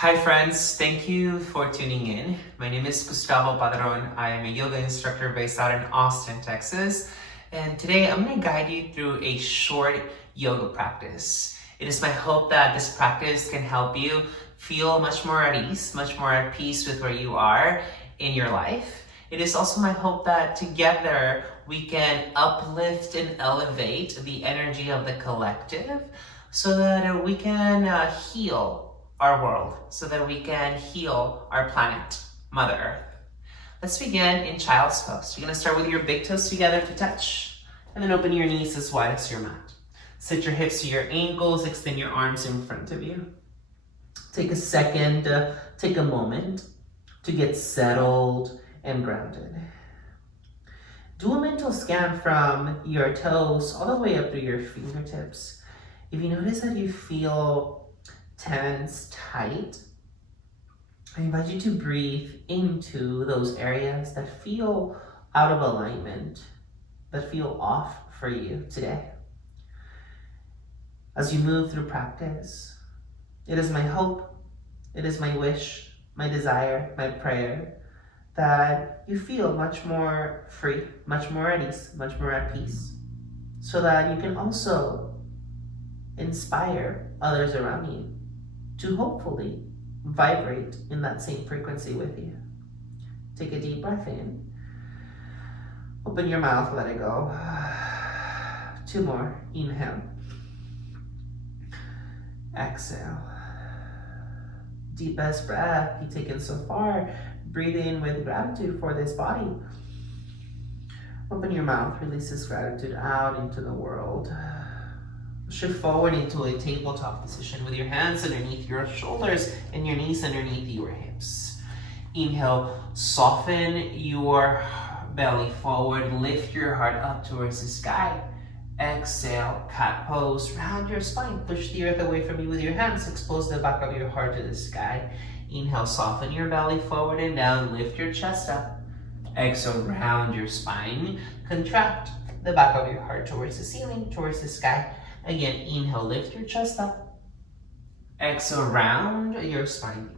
Hi friends, thank you for tuning in. My name is Gustavo Padron. I am a yoga instructor based out in Austin, Texas. And today I'm going to guide you through a short yoga practice. It is my hope that this practice can help you feel much more at ease, much more at peace with where you are in your life. It is also my hope that together we can uplift and elevate the energy of the collective so that we can heal our world, so that we can heal our planet, Mother Earth. Let's begin in child's pose. You're going to start with your big toes together to touch, and then open your knees as wide as your mat. Set your hips to your ankles, extend your arms in front of you. Take a second, take a moment to get settled and grounded. Do a mental scan from your toes all the way up to your fingertips. If you notice that you feel tense, tight, I invite you to breathe into those areas that feel out of alignment, that feel off for you today. As you move through practice, it is my hope, it is my wish, my desire, my prayer, that you feel much more free, much more at ease, much more at peace, so that you can also inspire others around you to hopefully vibrate in that same frequency with you. Take a deep breath in. Open your mouth, let it go. 2 more. Inhale. Exhale. Deepest breath you've taken so far. Breathe in with gratitude for this body. Open your mouth, release this gratitude out into the world. Shift forward into a tabletop position with your hands underneath your shoulders and your knees underneath your hips. Inhale, soften your belly forward, lift your heart up towards the sky. Exhale, cat pose, round your spine, push the earth away from you with your hands, expose the back of your heart to the sky. Inhale, soften your belly forward and down, lift your chest up. Exhale, round your spine, contract the back of your heart towards the ceiling, towards the sky. Again, inhale, lift your chest up. Exhale, round your spine.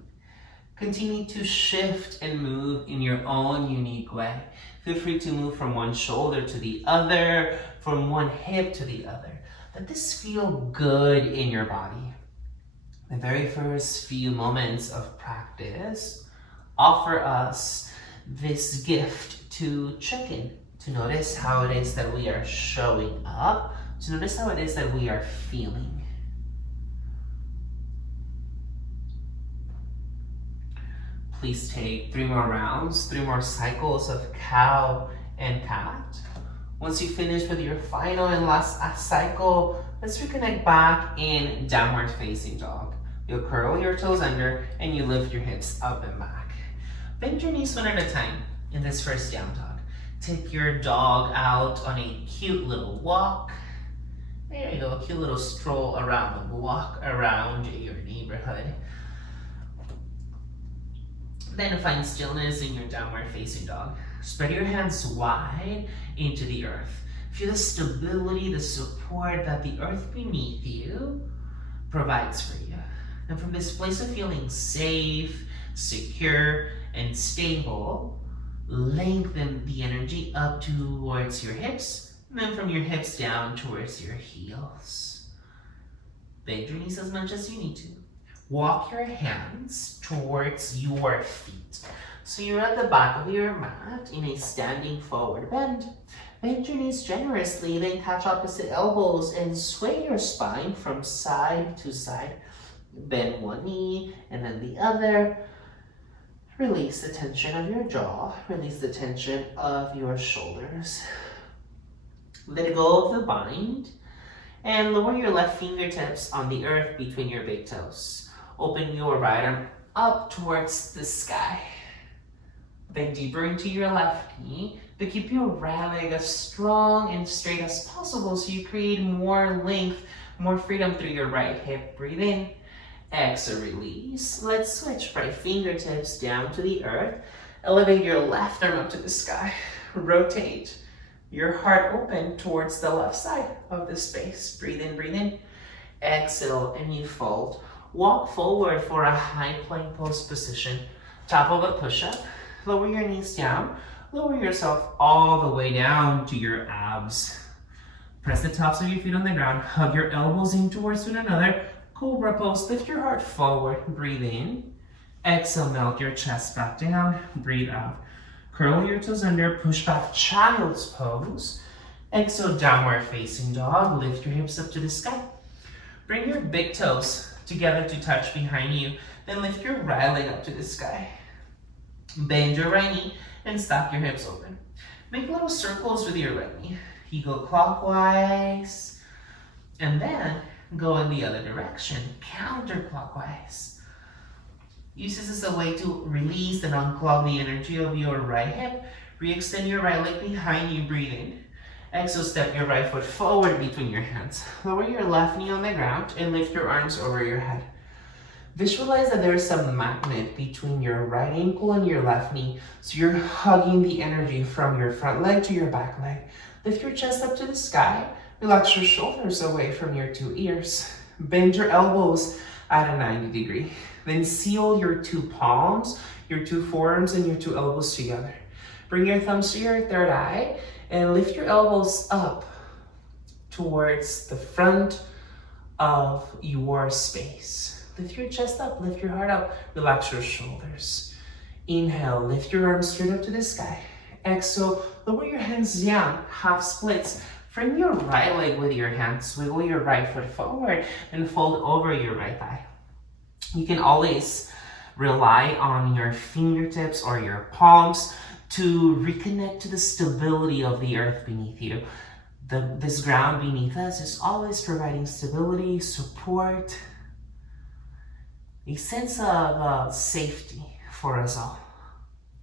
Continue to shift and move in your own unique way. Feel free to move from one shoulder to the other, from one hip to the other. Let this feel good in your body. The very first few moments of practice offer us this gift to check in, to notice how it is that we are showing up, to notice how it is that we are feeling. Please take 3 more rounds, 3 more cycles of cow and cat. Once you finish with your final and last cycle, let's reconnect back in downward facing dog. You'll curl your toes under and you lift your hips up and back. Bend your knees one at a time in this first down dog. Take your dog out on a cute little walk. There you go, a cute little stroll around the block, around your neighborhood. Then find stillness in your downward facing dog. Spread your hands wide into the earth. Feel the stability, the support that the earth beneath you provides for you. And from this place of feeling safe, secure, and stable, lengthen the energy up towards your hips, and then from your hips down towards your heels. Bend your knees as much as you need to. Walk your hands towards your feet. So you're at the back of your mat in a standing forward bend. Bend your knees generously, then catch opposite elbows and sway your spine from side to side. Bend one knee and then the other. Release the tension of your jaw. Release the tension of your shoulders. Let go of the bind and lower your left fingertips on the earth between your big toes. Open your right arm up towards the sky. Bend deeper into your left knee, but keep your right leg as strong and straight as possible so you create more length, more freedom through your right hip. Breathe in. Exhale, release. Let's switch. Right fingertips down to the earth. Elevate your left arm up to the sky. Rotate your heart open towards the left side of the space. Breathe in, breathe in. Exhale, and you fold Walk forward for a high plank pose position. Top of a push-up. Lower your knees down. Lower yourself all the way down to your abs. Press the tops of your feet on the ground. Hug your elbows in towards one another. Cobra pose. Lift your heart forward. Breathe in. Exhale, melt your chest back down. Breathe out. Curl your toes under. Push back, child's pose. Exhale, downward facing dog. Lift your hips up to the sky. Bring your big toes together to touch behind you. Then lift your right leg up to the sky. Bend your right knee and stack your hips open. Make little circles with your right knee. You go clockwise and then go in the other direction, counterclockwise. Use this as a way to release and unclog the energy of your right hip. Re-extend your right leg behind you, breathe in. Exhale, step your right foot forward between your hands. Lower your left knee on the ground and lift your arms over your head. Visualize that there's a magnet between your right ankle and your left knee. So you're hugging the energy from your front leg to your back leg. Lift your chest up to the sky. Relax your shoulders away from your two ears. Bend your elbows at a 90 degree. Then seal your two palms, your two forearms, and your two elbows together. Bring your thumbs to your third eye and lift your elbows up towards the front of your space. Lift your chest up, lift your heart up, relax your shoulders. Inhale, lift your arms straight up to the sky. Exhale, lower your hands down, half splits. Frame your right leg with your hands, wiggle your right foot forward and fold over your right thigh. You can always rely on your fingertips or your palms to reconnect to the stability of the earth beneath you. This ground beneath us is always providing stability, support, a sense of safety for us all.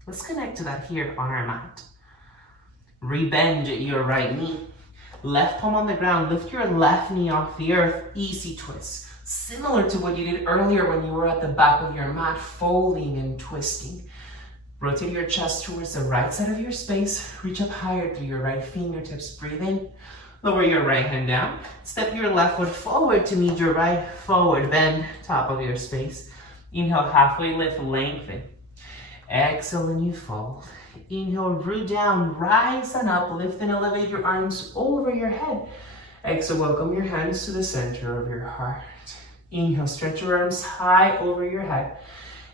Let's connect to that here on our mat. Rebend your right knee. Left palm on the ground. Lift your left knee off the earth. Easy twist. Similar to what you did earlier when you were at the back of your mat, folding and twisting. Rotate your chest towards the right side of your space. Reach up higher through your right fingertips. Breathe in. Lower your right hand down. Step your left foot forward to meet your right. Forward bend, top of your space. Inhale, halfway lift, lengthen. Exhale and you fold. Inhale, root down, rise and up. Lift and elevate your arms over your head. Exhale, welcome your hands to the center of your heart. Inhale, stretch your arms high over your head.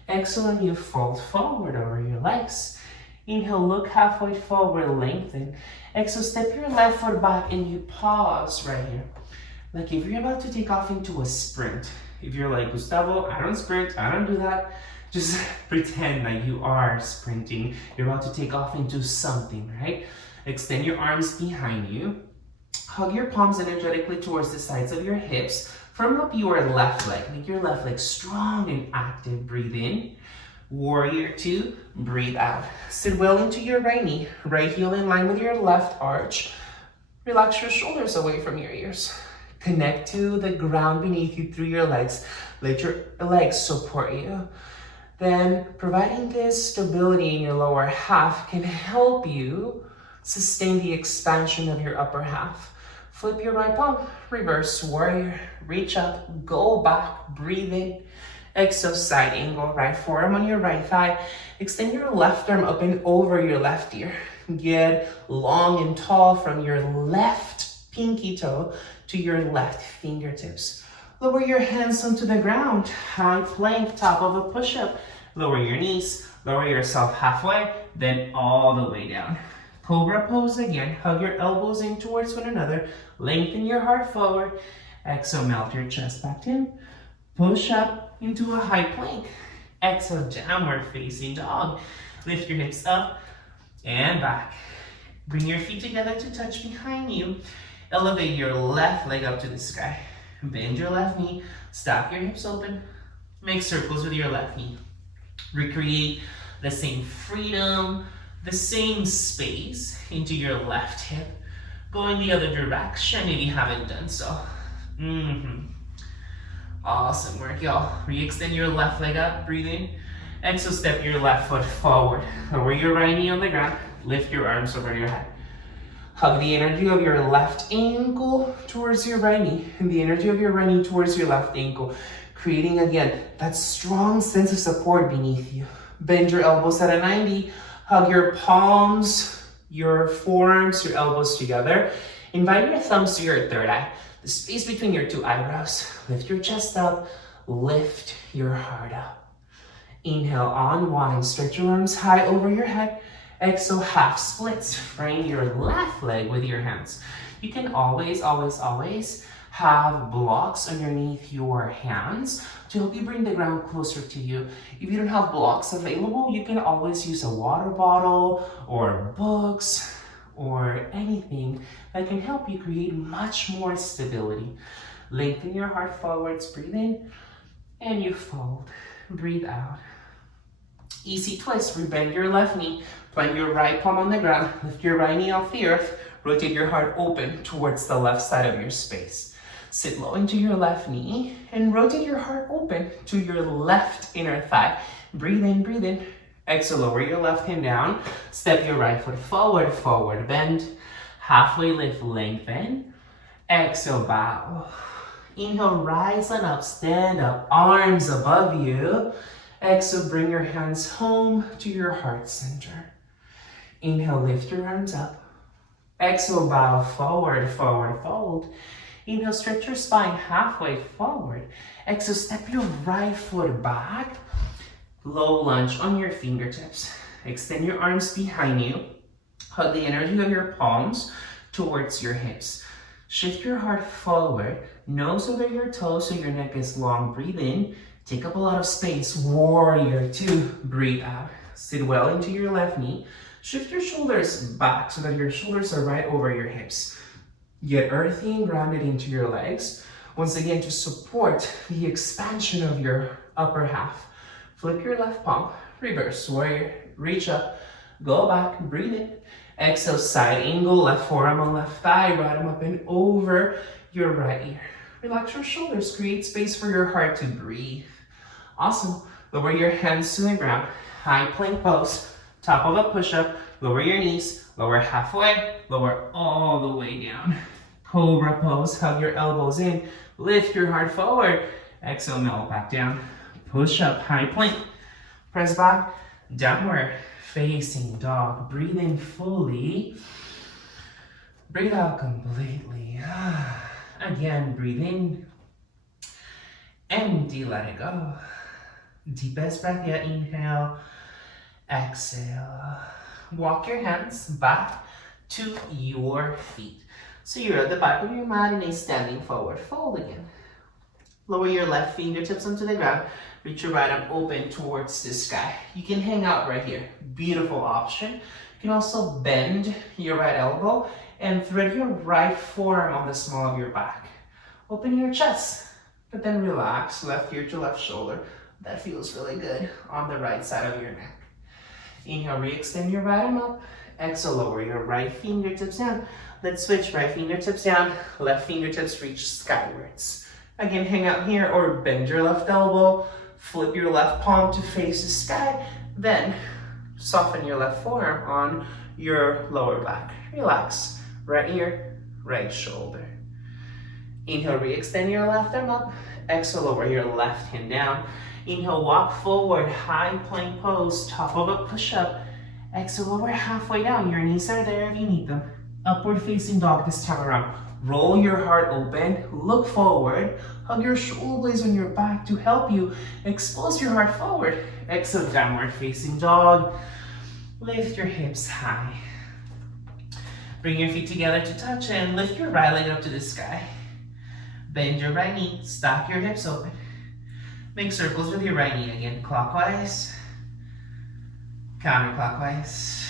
Exhale and you fold forward over your legs. Inhale, look halfway forward, lengthen. Exhale, step your left foot back and you pause right here. Like if you're about to take off into a sprint. If you're like, Gustavo, I don't sprint, I don't do that. Just pretend like you are sprinting. You're about to take off into something, right? Extend your arms behind you. Hug your palms energetically towards the sides of your hips. Firm up your left leg. Make your left leg strong and active. Breathe in. Warrior two. Breathe out. Sit well into your right knee. Right heel in line with your left arch. Relax your shoulders away from your ears. Connect to the ground beneath you through your legs. Let your legs support you. Then providing this stability in your lower half can help you sustain the expansion of your upper half. Flip your right palm, reverse warrior, reach up, go back, breathe in. Exhale, side angle, right forearm on your right thigh. Extend your left arm up and over your left ear. Get long and tall from your left pinky toe to your left fingertips. Lower your hands onto the ground. High plank, top of a push-up. Lower your knees, lower yourself halfway, then all the way down. Cobra pose again. Hug your elbows in towards one another. Lengthen your heart forward. Exhale, melt your chest back in. Push up into a high plank. Exhale, downward facing dog. Lift your hips up and back. Bring your feet together to touch behind you. Elevate your left leg up to the sky. Bend your left knee. Stack your hips open. Make circles with your left knee. Recreate the same freedom, the same space into your left hip. Go in the other direction if you haven't done so. Awesome work, y'all. Re-extend your left leg up, breathe in. Exhale, step your left foot forward. Lower your right knee on the ground. Lift your arms over your head. Hug the energy of your left ankle towards your right knee and the energy of your right knee towards your left ankle. creating again that strong sense of support beneath you. Bend your elbows at a 90, hug your palms, your forearms, your elbows together. Invite your thumbs to your third eye, the space between your two eyebrows. Lift your chest up, lift your heart up. Inhale, unwind, stretch your arms high over your head. Exhale, half splits. Frame your left leg with your hands. You can always have blocks underneath your hands to help you bring the ground closer to you. If you don't have blocks available, you can always use a water bottle or books or anything that can help you create much more stability. Lengthen your heart forwards, breathe in, and you fold. Breathe out. Easy twist, rebend your left knee, plant your right palm on the ground, lift your right knee off the earth, rotate your heart open towards the left side of your space. Sit low into your left knee and rotate your heart open to your left inner thigh. Breathe in, breathe in. Exhale, lower your left hand down. Step your right foot forward, forward bend. Halfway lift, lengthen. Exhale, bow. Inhale, rise on up, stand up, arms above you. Exhale, bring your hands home to your heart center. Inhale, lift your arms up. Exhale, bow forward, forward fold. Inhale, stretch your spine halfway forward. Exhale, step your right foot back. Low lunge on your fingertips. Extend your arms behind you. Hug the energy of your palms towards your hips. Shift your heart forward. Nose over your toes so your neck is long. Breathe in. Take up a lot of space. Warrior two. Breathe out. Sit well into your left knee. Shift your shoulders back so that your shoulders are right over your hips. Get earthy and grounded into your legs. Once again, to support the expansion of your upper half. Flip your left palm, reverse warrior, reach up, go back, breathe in. Exhale, side angle, left forearm on left thigh, right arm up and over your right ear. Relax your shoulders, create space for your heart to breathe. Awesome. Lower your hands to the ground, high plank pose, top of a push-up, lower your knees, lower halfway, lower all the way down. Cobra pose, hug your elbows in, lift your heart forward. Exhale, melt back down. Push up, high plank. Press back, downward facing dog. Breathe in fully. Breathe out completely. Again, breathe in. Empty, let it go. Deepest breath yet, inhale. Exhale. Walk your hands back to your feet. So you're at the back of your mat in a standing forward fold again. Lower your left fingertips onto the ground. Reach your right arm open towards the sky. You can hang out right here. Beautiful option. You can also bend your right elbow and thread your right forearm on the small of your back. Open your chest, but then relax left ear to left shoulder. That feels really good on the right side of your neck. Inhale, re-extend your right arm up. Exhale, lower your right fingertips down. Let's switch, right fingertips down, left fingertips reach skywards. Again, hang out here or bend your left elbow, flip your left palm to face the sky, then soften your left forearm on your lower back. Relax, right ear, right shoulder. Inhale, re-extend your left arm up. Exhale, lower your left hand down. Inhale, walk forward, high plank pose, top of a push-up. Exhale, lower halfway down. Your knees are there if you need them. Upward facing dog this time around. Roll your heart open, look forward, hug your shoulder blades on your back to help you expose your heart forward. Exhale, downward facing dog. Lift your hips high. Bring your feet together to touch and lift your right leg up to the sky. Bend your right knee, stack your hips open. Make circles with your right knee again, clockwise, counterclockwise.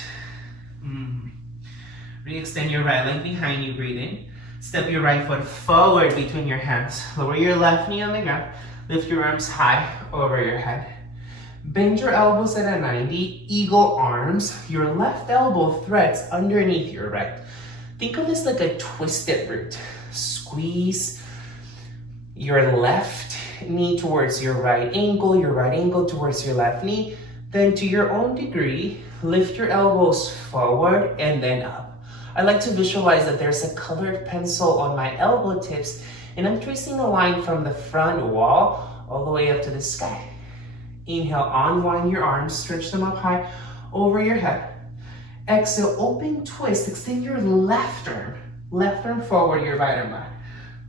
Re-extend your right leg behind you, breathe in. Step your right foot forward between your hands. Lower your left knee on the ground. Lift your arms high over your head. Bend your elbows at a 90, eagle arms. Your left elbow threads underneath your right. Think of this like a twisted root. Squeeze your left knee towards your right ankle towards your left knee. Then to your own degree, lift your elbows forward and then up. I like to visualize that there's a colored pencil on my elbow tips and I'm tracing a line from the front wall all the way up to the sky. Inhale, unwind your arms, stretch them up high over your head. Exhale, open twist, extend your left arm forward, your right arm back.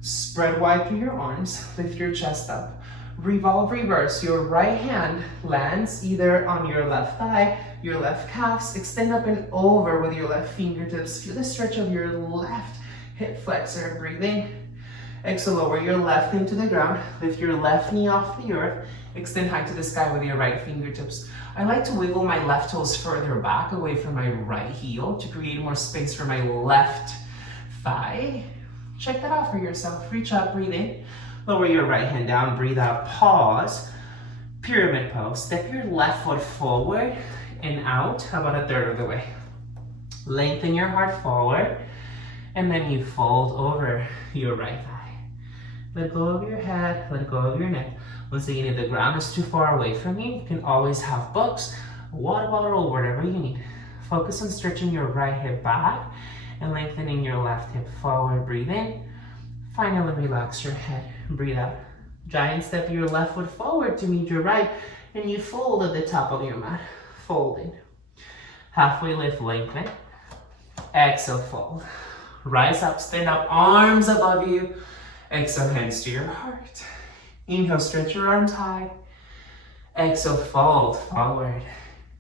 Spread wide through your arms, lift your chest up. Revolve reverse, your right hand lands either on your left thigh, your left calves, extend up and over with your left fingertips. Feel the stretch of your left hip flexor, breathe in. Exhale, lower your left knee to the ground, lift your left knee off the earth, extend high to the sky with your right fingertips. I like to wiggle my left toes further back away from my right heel to create more space for my left thigh. Check that out for yourself. Reach up, breathe in. Lower your right hand down, breathe out, pause. Pyramid pose. Step your left foot forward and out, about a third of the way. Lengthen your heart forward, and then you fold over your right thigh. Let go of your head, let go of your neck. Once again, if the ground is too far away from you, you can always have books, a water bottle, whatever you need. Focus on stretching your right hip back and lengthening your left hip forward. Breathe in. Finally, relax your head. Breathe out. Giant step your left foot forward to meet your right, and you fold at the top of your mat. Fold in. Halfway lift, lengthen. Exhale, fold. Rise up, stand up, arms above you. Exhale, hands to your heart. Inhale, stretch your arms high. Exhale, fold forward.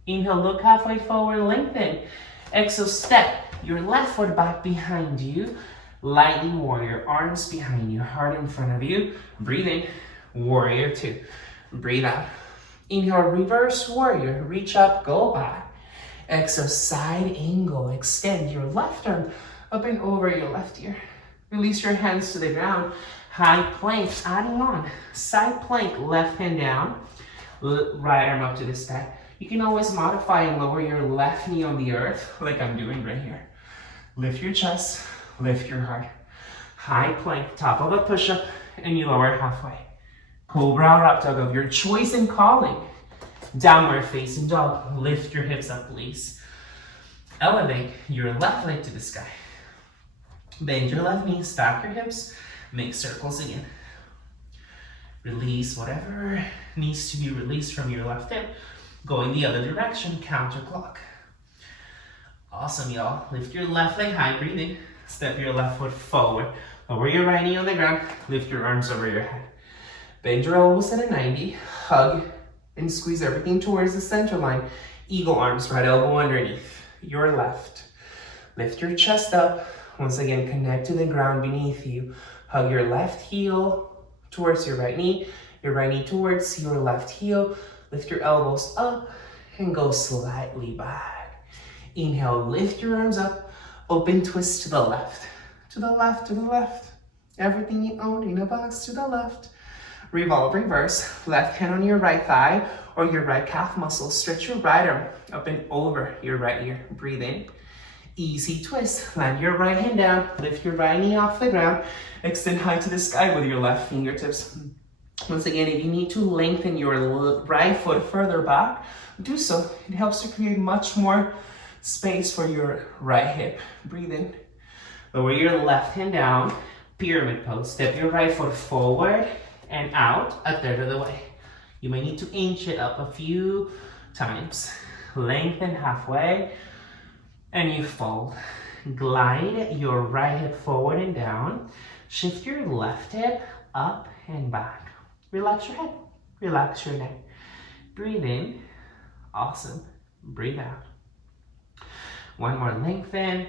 Inhale, look halfway forward, lengthen. Exhale, step your left foot back behind you. Lightning warrior, arms behind you, heart in front of you. Breathe in, warrior two. Breathe out. Inhale, reverse warrior, reach up, go back. Exhale, side angle, extend your left arm up and over your left ear. Release your hands to the ground. High plank, adding on. Side plank, left hand down, right arm up to the sky. You can always modify and lower your left knee on the earth, like I'm doing right here. Lift your chest, lift your heart. High plank, top of a push-up, and you lower halfway. Cobra or up dog of your choice in calling. Downward facing dog, lift your hips up, please. Elevate your left leg to the sky. Bend your left knee, stack your hips, make circles again. Release whatever needs to be released from your left hip. Going the other direction, counterclock. Awesome, y'all. Lift your left leg high, breathe in. Step your left foot forward. Lower your right knee on the ground. Lift your arms over your head. Bend your elbows at a 90. Hug and squeeze everything towards the center line. Eagle arms, right elbow underneath your left. Lift your chest up. Once again, connect to the ground beneath you. Hug your left heel towards your right knee towards your left heel. Lift your elbows up and go slightly back. Inhale, lift your arms up, open twist to the left. To the left, to the left. Everything you own in a box to the left. Revolve reverse, left hand on your right thigh or your right calf muscle. Stretch your right arm up and over your right ear. Breathe in. Easy twist. Land your right hand down, lift your right knee off the ground, extend high to the sky with your left fingertips. Once again, if you need to lengthen your right foot further back, do so. It helps to create much more space for your right hip. Breathe in. Lower your left hand down, pyramid pose. Step your right foot forward and out a third of the way. You may need to inch it up a few times. Lengthen halfway. And you fold. Glide your right hip forward and down. Shift your left hip up and back. Relax your head. Relax your neck. Breathe in. Awesome. Breathe out. One more, lengthen.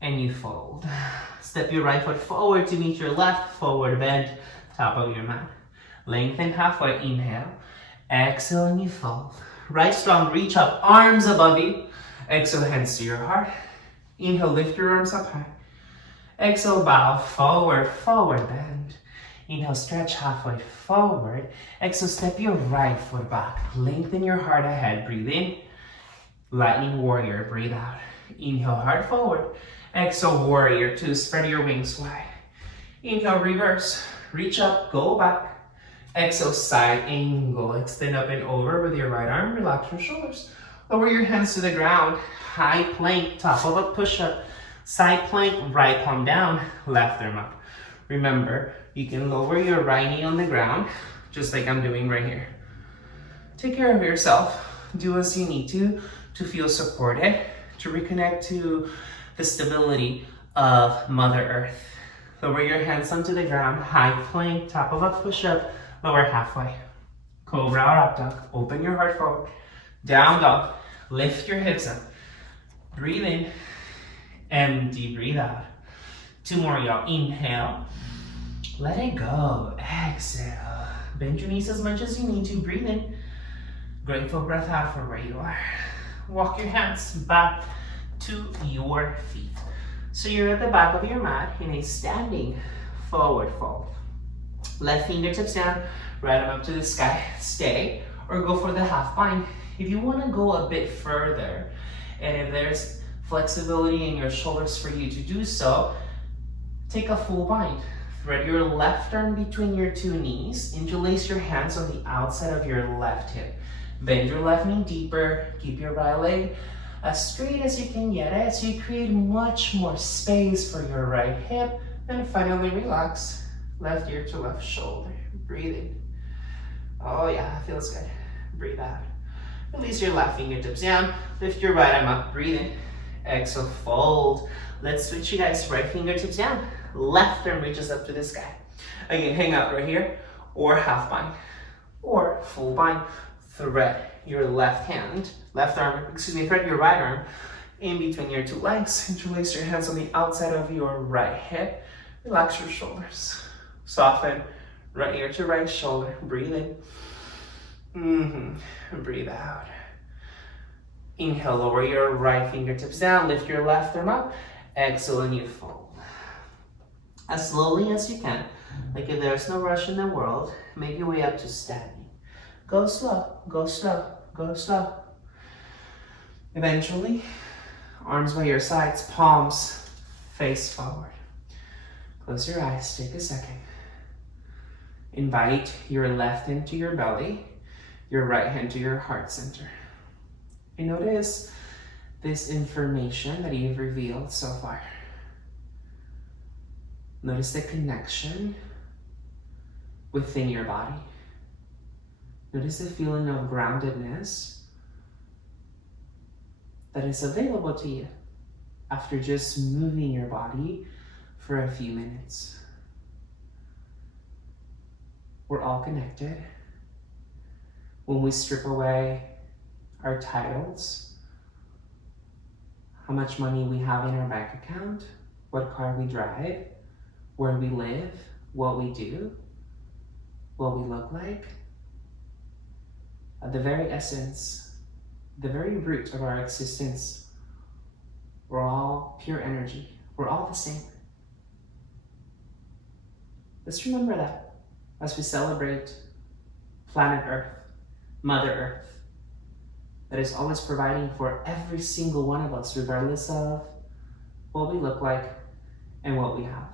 And you fold. Step your right foot forward to meet your left. Forward bend. Top of your mat. Lengthen halfway. Inhale. Exhale and you fold. Right strong. Reach up. Arms above you. Exhale, hands to your heart. Inhale, lift your arms up high. Exhale, bow forward, forward bend. Inhale, stretch halfway forward. Exhale, step your right foot back. Lengthen your heart ahead. Breathe in. Lightning warrior, breathe out. Inhale, heart forward. Exhale, warrior two. Spread your wings wide. Inhale, reverse. Reach up, go back. Exhale, side angle. Extend up and over with your right arm. Relax your shoulders. Lower your hands to the ground. High plank, top of a push-up. Side plank, right palm down, left arm up. Remember, you can lower your right knee on the ground, just like I'm doing right here. Take care of yourself. Do as you need to feel supported, to reconnect to the stability of Mother Earth. Lower your hands onto the ground, high plank, top of a push-up, lower halfway. Cobra or up dog, open your heart forward. Down dog, lift your hips up. Breathe in, empty, breathe out. 2 more, y'all. Inhale, let it go. Exhale, bend your knees as much as you need to. Breathe in, grateful breath out from where you are. Walk your hands back to your feet. So you're at the back of your mat in a standing forward fold. Left fingertips down, right them up to the sky. Stay or go for the half bind. If you want to go a bit further, and if there's flexibility in your shoulders for you to do so, take a full bind. Thread your left arm between your 2 knees. Interlace your hands on the outside of your left hip. Bend your left knee deeper. Keep your right leg as straight as you can get it, so you create much more space for your right hip. And finally relax, left ear to left shoulder. Breathe in. Oh yeah, feels good. Breathe out. Release your left fingertips down, lift your right arm up, breathe in. Exhale, fold. Let's switch, you guys. Right fingertips down, left arm reaches up to the sky. Again, hang out right here, or half bind, or full bind. Thread your thread your right arm in between your 2 legs. Interlace your hands on the outside of your right hip. Relax your shoulders. Soften right ear to right shoulder. Breathe in. Breathe out. Inhale, lower your right fingertips down. Lift your left arm up. Exhale, and you fold. As slowly as you can, like if there's no rush in the world, make your way up to standing. Go slow, go slow, go slow. Eventually, arms by your sides, palms face forward. Close your eyes, take a second. Invite your left hand to your belly, your right hand to your heart center. And notice this information that you've revealed so far. Notice the connection within your body. Notice the feeling of groundedness that is available to you after just moving your body for a few minutes. We're all connected. When we strip away our titles, how much money we have in our bank account, what car we drive, where we live, what we do, what we look like, at the very essence, the very root of our existence, we're all pure energy. We're all the same. Let's remember that as we celebrate planet Earth, Mother Earth, that is always providing for every single one of us, regardless of what we look like and what we have.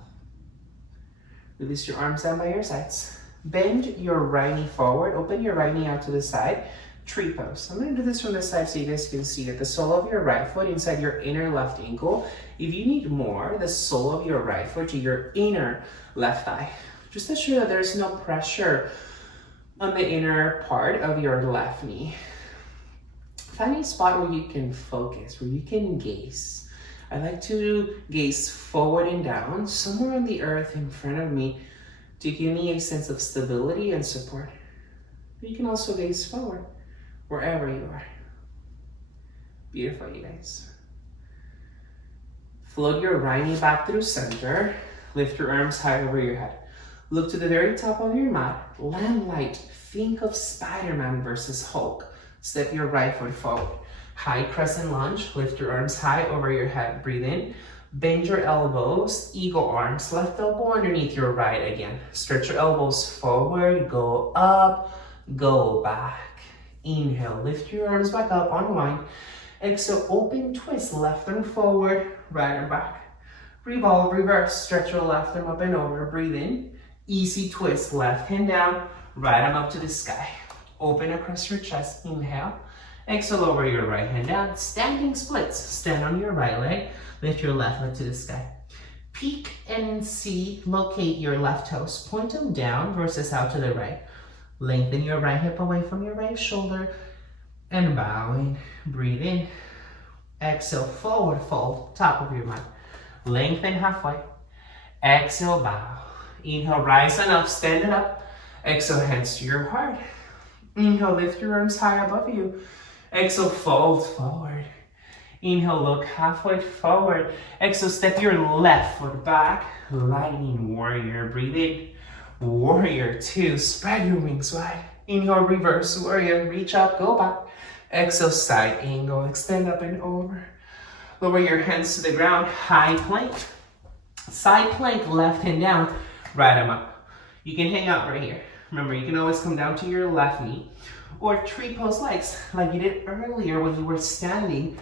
Release your arms down by your sides. Bend your right knee forward. Open your right knee out to the side. Tree pose. I'm going to do this from the side so you guys can see that the sole of your right foot inside your inner left ankle. If you need more, the sole of your right foot to your inner left thigh. Just ensure that there's no pressure on the inner part of your left knee. Find a spot where you can focus, where you can gaze. I like to gaze forward and down, somewhere on the earth in front of me, to give me a sense of stability and support. But you can also gaze forward, wherever you are. Beautiful, you guys. Float your right knee back through center. Lift your arms high over your head. Look to the very top of your mat. Land light. Think of Spider-Man versus Hulk. Step your right foot forward. High crescent lunge. Lift your arms high over your head. Breathe in. Bend your elbows. Eagle arms. Left elbow underneath your right again. Stretch your elbows forward. Go up. Go back. Inhale. Lift your arms back up. Unwind. Exhale. Open twist. Left arm forward. Right arm back. Revolve. Reverse. Stretch your left arm up and over. Breathe in. Easy twist. Left hand down. Right arm up to the sky. Open across your chest. Inhale. Exhale over your right hand down. Standing splits. Stand on your right leg. Lift your left leg to the sky. Peek and see, locate your left toes. Point them down versus out to the right. Lengthen your right hip away from your right shoulder and bowing. Breathe in. Exhale, forward fold, top of your mat. Lengthen halfway. Exhale, bow. Inhale, rise on up, stand it up. Exhale, hands to your heart. Inhale, lift your arms high above you. Exhale, fold forward. Inhale, look halfway forward. Exhale, step your left foot back. Lightning warrior. Breathe in. Warrior two. Spread your wings wide. Inhale, reverse warrior. Reach up, go back. Exhale, side angle. Extend up and over. Lower your hands to the ground. High plank. Side plank, left hand down. Right arm up. You can hang out right here. Remember, you can always come down to your left knee or tree pose legs like you did earlier when you were standing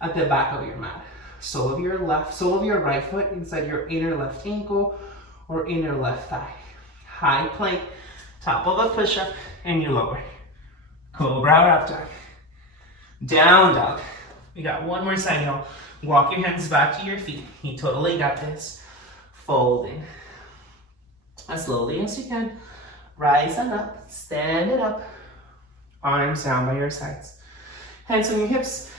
at the back of your mat. Sole of your right foot inside your inner left ankle or inner left thigh. High plank, top of a push-up, and you lower. Cobra up dog. Down dog. We got one more side here. Walk your hands back to your feet. You totally got this. Fold in. As slowly as you can. Rise on up. Stand it up. Arms down by your sides. Hands on your hips.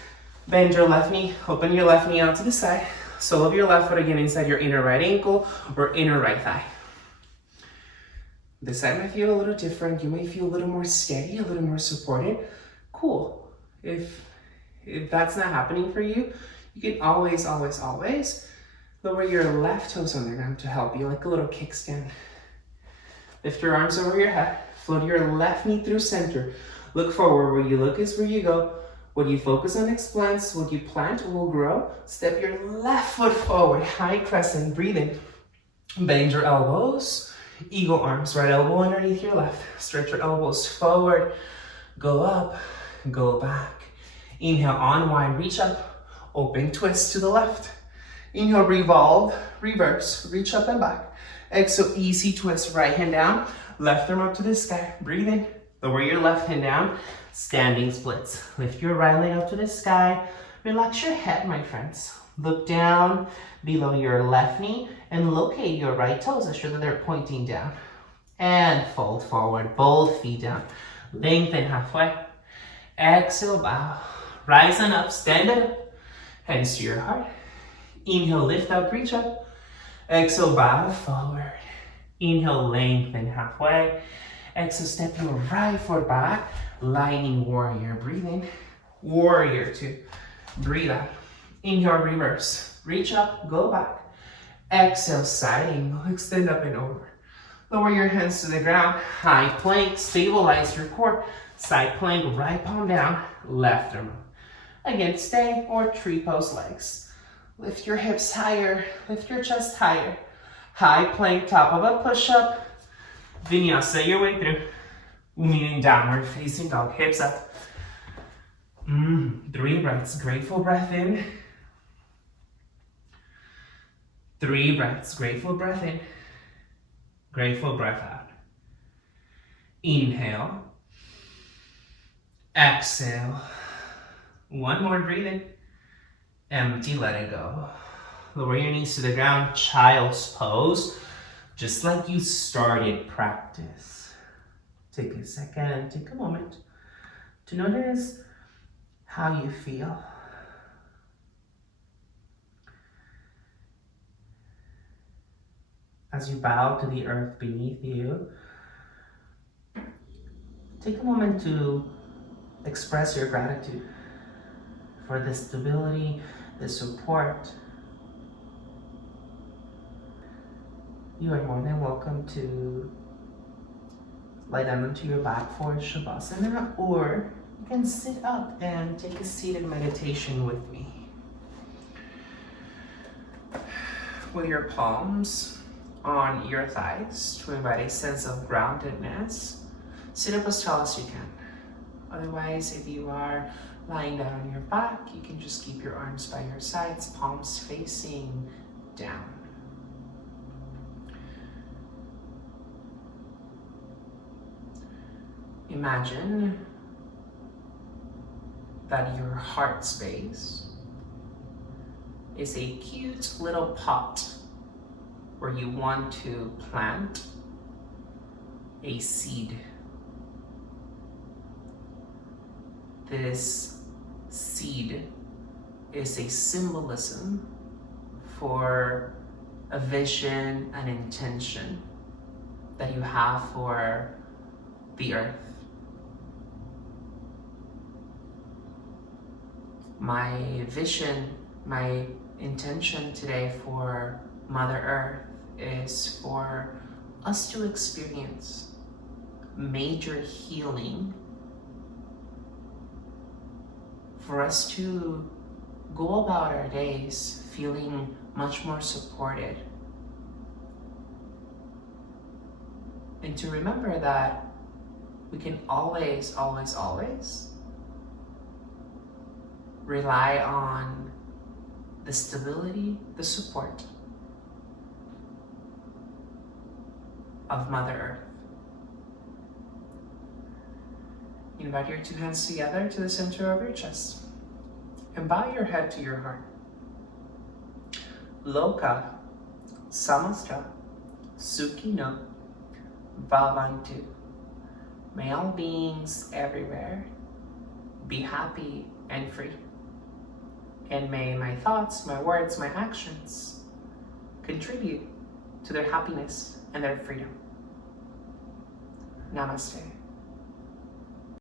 Bend your left knee. Open your left knee out to the side. Sole of your left foot again inside your inner right ankle or inner right thigh. This side might feel a little different. You may feel a little more steady, a little more supported. Cool. If that's not happening for you, you can always lower your left toes on the ground to help you, like a little kickstand. Lift your arms over your head. Float your left knee through center. Look forward. Where you look is where you go. What you focus on expands. What you plant will grow. Step your left foot forward. High crescent. Breathe in. Bend your elbows. Eagle arms. Right elbow underneath your left. Stretch your elbows forward. Go up. Go back. Inhale, unwind, reach up. Open twist to the left. Inhale, revolve, reverse, reach up and back. Exhale, easy twist, right hand down. Left arm up to the sky. Breathe in. Lower your left hand down. Standing splits. Lift your right leg up to the sky. Relax your head, my friends. Look down below your left knee and locate your right toes. Ensure that they're pointing down. And fold forward, both feet down. Lengthen halfway. Exhale, bow. Rise on up, stand it up. Hands to your heart. Inhale, lift up, reach up. Exhale, bow forward. Inhale, lengthen halfway. Exhale, step your right foot back. Lightning warrior, breathe in. Warrior two, breathe out. Inhale, reverse. Reach up, go back. Exhale, side angle, extend up and over. Lower your hands to the ground. High plank, stabilize your core. Side plank, right palm down, left arm up. Again, stay or tree pose legs. Lift your hips higher, lift your chest higher. High plank, top of a push-up. Vinyasa your way through. Meaning downward facing dog, hips up. 3 breaths, grateful breath in. 3 breaths, grateful breath in. Grateful breath out. Inhale. Exhale. One more, breathe in. Empty, let it go. Lower your knees to the ground, child's pose. Just like you started practice. Take a second, take a moment to notice how you feel. As you bow to the earth beneath you, take a moment to express your gratitude for the stability, the support. You are more than welcome to lie down onto your back for Shavasana, or you can sit up and take a seated meditation with me. With your palms on your thighs to invite a sense of groundedness. Sit up as tall as you can. Otherwise, if you are lying down on your back, you can just keep your arms by your sides, palms facing down. Imagine that your heart space is a cute little pot where you want to plant a seed this seed is a symbolism for a vision, an intention that you have for the earth. My vision, my intention today for Mother Earth is for us to experience major healing, for us to go about our days feeling much more supported, and to remember that we can always, always, always rely on the stability, the support of Mother Earth. Invite your two hands together to the center of your chest and bow your head to your heart. Loka samasta sukhino bhavantu. May all beings everywhere be happy and free. And may my thoughts, my words, my actions contribute to their happiness and their freedom. Namaste.